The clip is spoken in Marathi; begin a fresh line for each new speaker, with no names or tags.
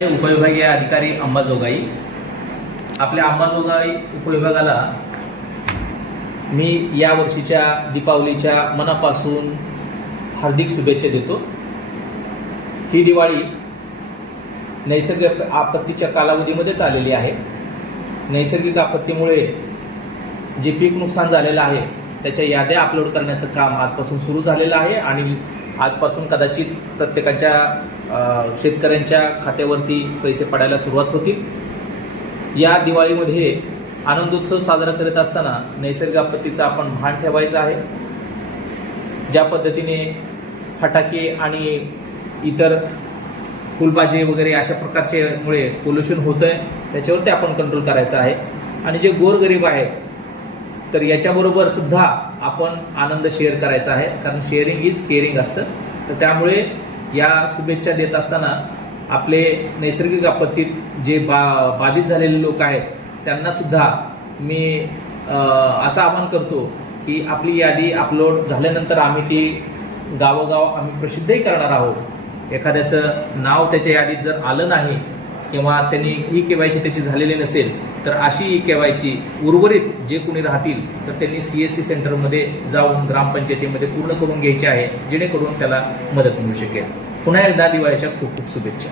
उपविभागीय अधिकारी अंबाजोगाई. आपल्या अंबाजोगाई उपविभागाला मी या वर्षीच्या दीपावलीच्या मनापासून हार्दिक शुभेच्छा देतो. ही दिवाळी नैसर्गिक आपत्तीच्या कालावधीमध्येच आलेली आहे. नैसर्गिक आपत्तीमुळे जे पीक नुकसान झालेलं आहे त्याच्या याद्या अपलोड करण्याचं काम आजपासून सुरू झालेलं आहे आणि आजपासून कदाचित प्रत्येकाच्या शेतकऱ्यांच्या खात्यावरती पैसे पडायला सुरुवात होतील. या दिवाळीमध्ये आनंदोत्सव साजरा करत असताना नैसर्गिक आपत्तीचं आपण भान ठेवायचं आहे. ज्या पद्धतीने फटाके आणि इतर फुलबाजी वगैरे अशा प्रकारचे मुळे पोल्युशन होतं आहे त्याच्यावरती आपण कंट्रोल करायचं आहे. आणि जे गोरगरीब आहेत तर याच्याबरोबर सुद्धा आपण आनंद शेअर करायचा आहे. कारण शेअरिंग इज केअरिंग असतं. तर त्यामुळे या शुभेच्छा देत असताना आपले नैसर्गिक आपत्तीत जे बा बाधित झालेले लोक आहेत त्यांना सुद्धा मी असं आवाहन करतो की आपली यादी अपलोड झाल्यानंतर आम्ही ती गावोगाव आम्ही प्रसिद्धही करणार आहोत. एखाद्याचं नाव त्याच्या यादीत जर आलं नाही किंवा त्यांनी ई केवायसी त्याची झालेली नसेल तर अशी ई केवायसी उर्वरित जे कोणी राहतील तर त्यांनी सी एस सी सेंटरमध्ये जाऊन ग्रामपंचायतीमध्ये पूर्ण करून घ्यायची आहे जेणेकरून त्याला मदत मिळू शकेल. पुन्हा एकदा दिवाळीच्या खूप खूप शुभेच्छा.